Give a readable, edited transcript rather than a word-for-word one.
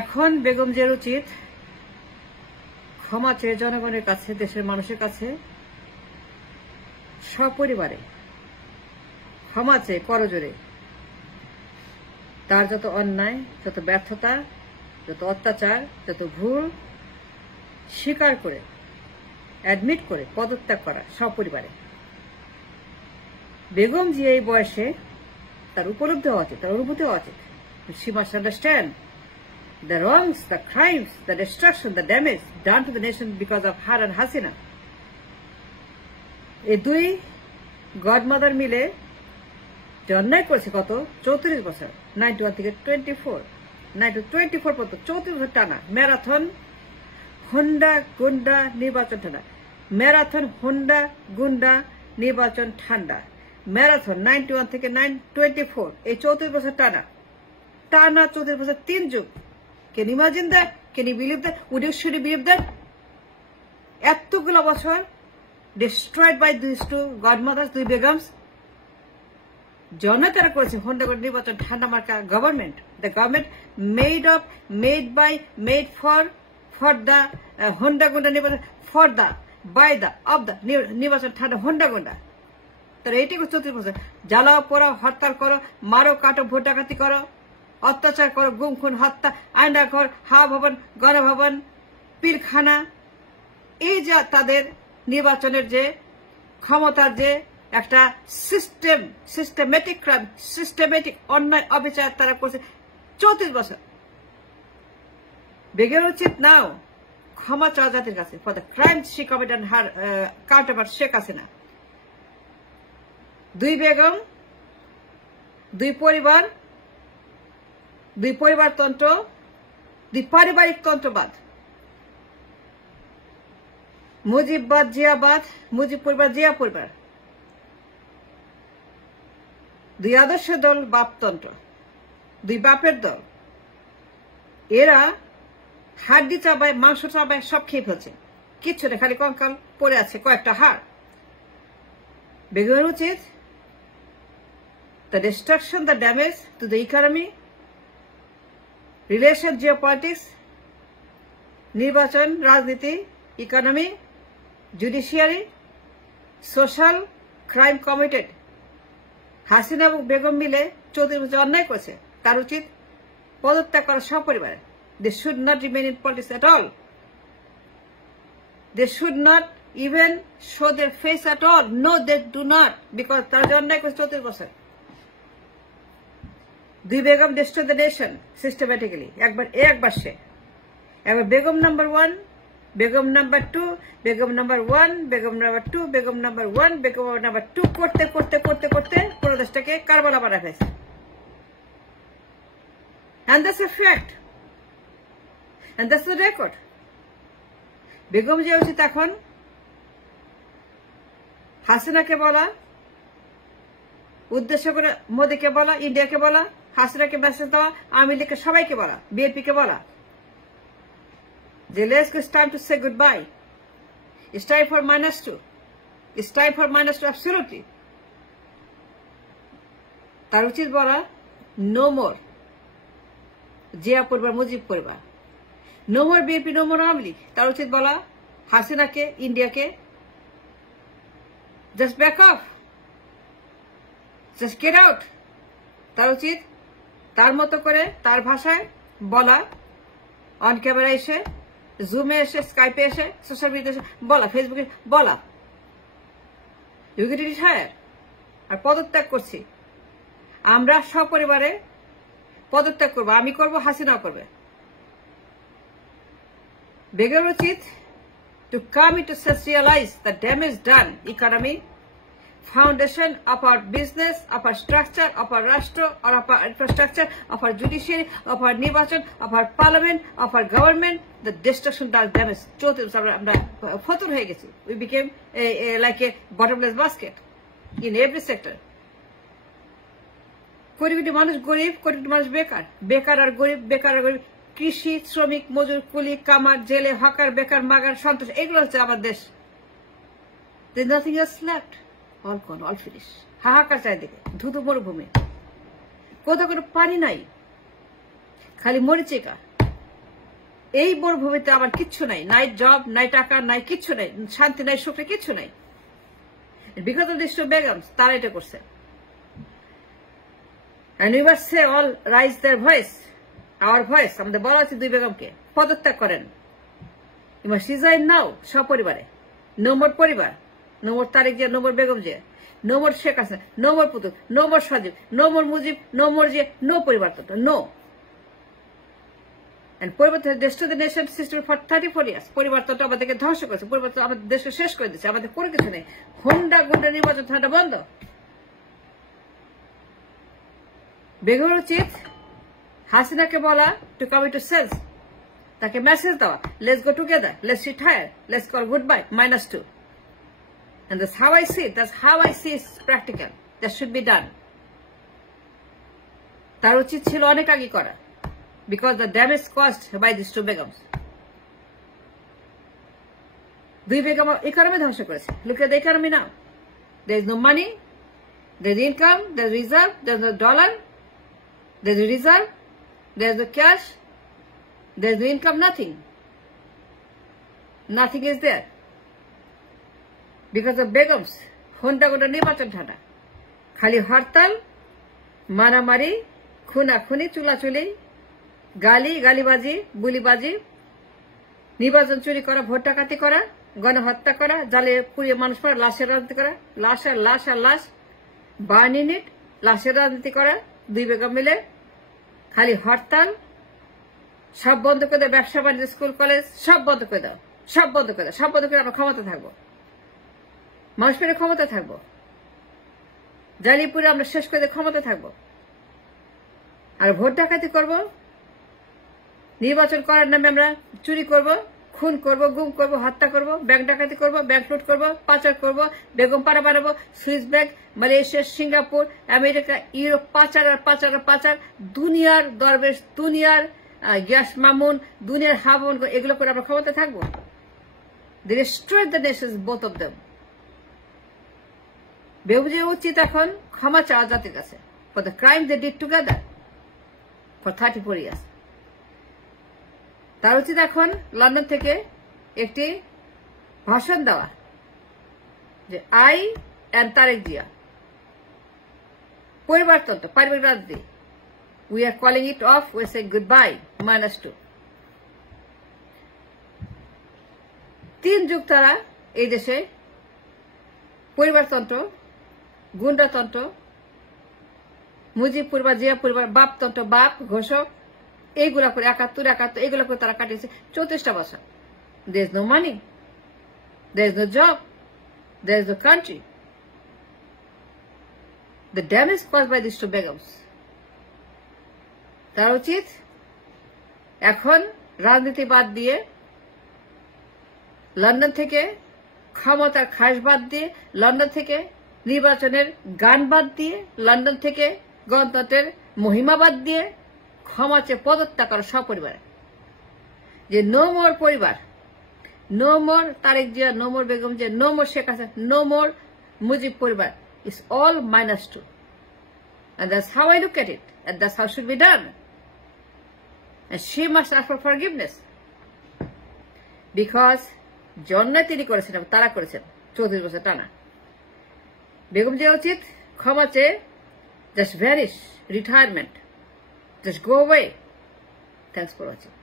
এখন বেগম জিয়ার উচিত ক্ষমা চেয়ে জনগণের কাছে, দেশের মানুষের কাছে সপরিবারে ক্ষমা চেয়ে করজোরে তার যত অন্যায়, যত ব্যর্থতা, যত অত্যাচার, যত ভুল স্বীকার করে অ্যাডমিট করে পদত্যাগ করা সপরিবারে। বেগম জিয়া এই বয়সে তার উপলব্ধি হওয়া উচিত, তার অনুভূতি হওয়া উচিত। She must understand the wrongs, the crimes, the destruction, the damage done to the nation because of her and Hasina. এই দুই গডমাদার মিলে যে অন্যায় করেছে কত 34 বছর, 91 থেকে 24 পর্যন্ত 34 বছর টানা ম্যারাথন হুন্ডা গুন্ডা নির্বাচন ঠান্ডা, ম্যারাথন হুন্ডা গুন্ডা নির্বাচন ঠান্ডা, ম্যারাথন 91 থেকে 24 এই 34 বছর টানা 34 বছর 3 যুগ। Can you imagine that? Can you believe that? Should you believe that? এতগুলো বছর destroyed by these two godmothers, দুই বেগমস। জনতারা করেছে হোন্ডা গুন্ডা নির্বাচন ঠান্ডা মার্কা government, the government made for the Honda গুন্ডা নির্বাচন for the by the of the নির্বাচন ঠান্ডা হোন্ডা গুন্ডা। তারা এইটাই 34 বছর জ্বালাও পোড়াও হরতাল করো, মারো কাটো, ভোট ডাকাতি করো, অত্যাচার করো, গুম খুন হত্যা, আয়না ঘর, হাওয়া ভবন, গণভবন, পিলখানা। এই যে তাদের নির্বাচনের যে ক্ষমতার যে একটা সিস্টেমেটিক অন্যায় অবিচার তারা করছে 34 বছর। বেগের উচিত নাও ক্ষমা চাওয়া জাতির কাছে for the crime she committed her counterpart Sheikh Hasina. দুই বেগম, দুই পরিবারতন্ত্র, দুই পারিবারিক তন্ত্রবাদ, মুজিববাদ, জিয়াবাদ, মুজিব পরিবার, জিয়া পরিবার, দুই আদর্শ দল, বাপতন্ত্র, দুই বাপের দল। এরা হাড্ডি চাবায়, মাংস চাবায়, সব খেয়ে ফেলছে, কিচ্ছু নেই, খালি কঙ্কাল পড়ে আছে, কয়েকটা হাড়। বেগমের উচিত the destruction, the damage to the economy, relation, geopolitics, নির্বাচন, রাজনীতি, economy, judiciary, social crime committed. Hasina এবং বেগম মিলে 34 বছর অন্যায় করেছে, তার উচিত পদত্যাগ করা সপরিবারে। They should not remain in politics at all. They should not even show their face at all. No, they do not, because তারা যে অন্যায় করেছে 34 বছর। দুই Begum destroy the nation systematically, একবার সে, একবার Begum number 1, Begum number 2, Begum number 1, Begum number 2, Begum number 1, Begum number 2 করতে পুরো দেশটাকে কারবালা বানায় ফেলেছে। And that's a fact. And that's the record. Begum Zia উচিত এখন হাসিনাকে বলা, উদ্দেশ্য করে মোদীকে বলা, ইন্ডিয়াকে বলা, হাসিনাকে মেসেজ দেওয়া, আওয়ামী লীগকে সবাইকে বলা, বিএনপিকে বলা যে it's time to say goodbye. It's time for -2. It's time for -2 absolutely. তার উচিত বলা নো মোর জিয়া পরিবার, মুজিব পরিবার, no more BNP, no more Awami League. তার উচিত বলা হাসিনাকে, ইন্ডিয়াকে just back off, just get out. তার উচিত তার মতো করে তার ভাষায় বলা, অন ক্যামেরা এসে, জুমে এসে, স্কাইপে এসে, সোশ্যাল মিডিয়া এসে বলা, ফেসবুকে বলা ইউ গেট রিটায়ার। আর পদত্যাগ করছি আমরা সপরিবারে, পদত্যাগ করবো, আমি করবো, হাসিনাও করবে। বেগের উচিত to come into socialize the damage done economy, foundation of our business, of our structure, of our rashtra, or of our infrastructure, of our judiciary, of our nirbachan, of our parliament, of our government, the destruction does damage. আমরা ফতুর হয়ে গেছি, we became like a bottomless basket in every sector. Crore crore মানুষ গরিব, কোটি কোটি মানুষ বেকার, বেকার আর গরিব, কৃষি শ্রমিক, মজুর, কুলি, কামার, জেলে, হকার, বেকার, মাগার, সন্ত্রাস, এগুলো হচ্ছে আমার দেশ। There's nothing else left. All gone, all finished. হাহাকার চারিদিকে, ধুধু মরুভূমি, কোথাও কোনো পানি নাই, খালি মরিচিকা, এই মরুভূমিতে আমার কিচ্ছু নাই, নাই জব, নাই টাকা, নাই কিচ্ছু নাই, শান্তি নাই, সুখ নাই, কিচ্ছু নাই। Because of this two Begums, তারা এটা করছে। And we must say all raise their voice, our voice, আমাদের বলা উচিত দুই বেগমকে পদত্যাগ করেন। You must resign now, সপরিবারে। No more পরিবার, no more Tarique Zia, no more Begum Zia, no more Sheikh Hasina, no more পুতুল, no more সজীব, no more Mujib, no more Zia, no পরিবর্তন, no. And পরিবর্তন destroy the nation system for 34 years. পরিবর্তনটা আমাদেরকে ধ্বংস করেছে, পরিবর্তন আমাদের দেশকে শেষ করে দিচ্ছে, আমাদের কোনো কিছু নেই। হুন্ডা গুন্ডা নির্বাচন ঠান্ডা বন্ধ। বেগমের উচিত হাসিনাকে বলা টু কাম ইনটু সেন্স, তাকে মেসেজ দেওয়া, let's go together, let's retire, let's call good bye, -2. And that's how I see it. That's how I see it's practical. That should be done. তার উচিত ছিল অনেক আগে করা, because the damage caused by these two begoms. দুই Begum economy ধ্বংস করেছে। Look at the economy now. There is no money, there is income, there is reserve, there is no dollar, there is reserve, there is no cash, there is no income, nothing. Nothing is there. Because of begoms, Honda গুন্ডা নির্বাচন ঠান্ডা, খালি হরতাল, মারামারি, খুনাখুনি, চুলাচুলি, গালি গালিবাজি, বুলিবাজি, নির্বাচন চুরি করা, vote ডাকাতি করা, গণহত্যা করা, জালে পুড়িয়ে মানুষ মারা, লাশের রাজনীতি করা, লাশ আর লাশ আর লাশ, বার্নিং ইট, লাশের রাজনীতি করা, দুই বেগম মিলে খালি হরতাল, সব বন্ধ করে দাও, ব্যবসা বাণিজ্য, স্কুল কলেজ সব বন্ধ করে দাও, সব বন্ধ করে দাও, সব বন্ধ করে আমরা ক্ষমতা থাকবো, মানুষ পেলে ক্ষমতা থাকবো, জ্বালিয়ে পুড়ে আমরা শেষ করে দিয়ে ক্ষমতা থাকবো। আর ভোট ডাকাতি করব, নির্বাচন করার নামে আমরা চুরি করব, খুন করব, গুম করব, হত্যা করব, ব্যাংক ডাকাতি করব, ব্যাংক লুট করব, পাচার করব, বেগম পাড়া বানাবো, Swiss bank, Malaysia, Singapore, America, Europe, পাচার আর পাচার আর পাচার, দুনিয়ার দরবেশ, দুনিয়ার গ্যাস মামুন, দুনিয়ার হাবন, এগুলো করে আমরা ক্ষমতা থাকবো। They destroyed the nations, both of them. বেগমের উচিত এখন ক্ষমা চাওয়া জাতির কাছে for the crime they did together for 34 years. তার উচিত এখন লন্ডন থেকে একটি ভাষণ দেওয়া যে আই এন্ড তারেক জিয়া পরিবারতন্ত্র, পারিবারিক রাজনীতি, we are calling it off, we say goodbye, -2. 3 যুগ তারা এই দেশে পরিবারতন্ত্র, গুন্ডাতন্ত্র, মুজিব পরিবার, জিয়া পরিবার, বাপতন্ত্র, বাপ ঘোষক, এইগুলা করে 71 এইগুলা করে তারা কাটিয়েছে 34টা বছর। There is no money, there is no job, there is no country. The damage caused by these two begoms. তার উচিত এখন রাজনীতি বাদ দিয়ে, লন্ডন থেকে ক্ষমতার খাস বাদ দিয়ে, লন্ডন থেকে নির্বাচনের গান বাদ দিয়ে, লন্ডন থেকে গণতন্ত্রের মহিমা বাদ দিয়ে ক্ষমা চেয়ে পদত্যাগ করা সপরিবারে, যে নো মোর পরিবার, no more Tarique Zia, no more Begum Zia, no more Sheikh Hasina, no more Mujib পরিবার, it's all -2. And that's how I look at it, and that's how it should be done. And she must ask for forgiveness, because জন্ম তিনি করেছেন, তারা করেছেন 34 বছর টানা। বেগম জিয়া উচিত ক্ষমা চেয়ে just vanish, retirement, just go away. Thanks for watching.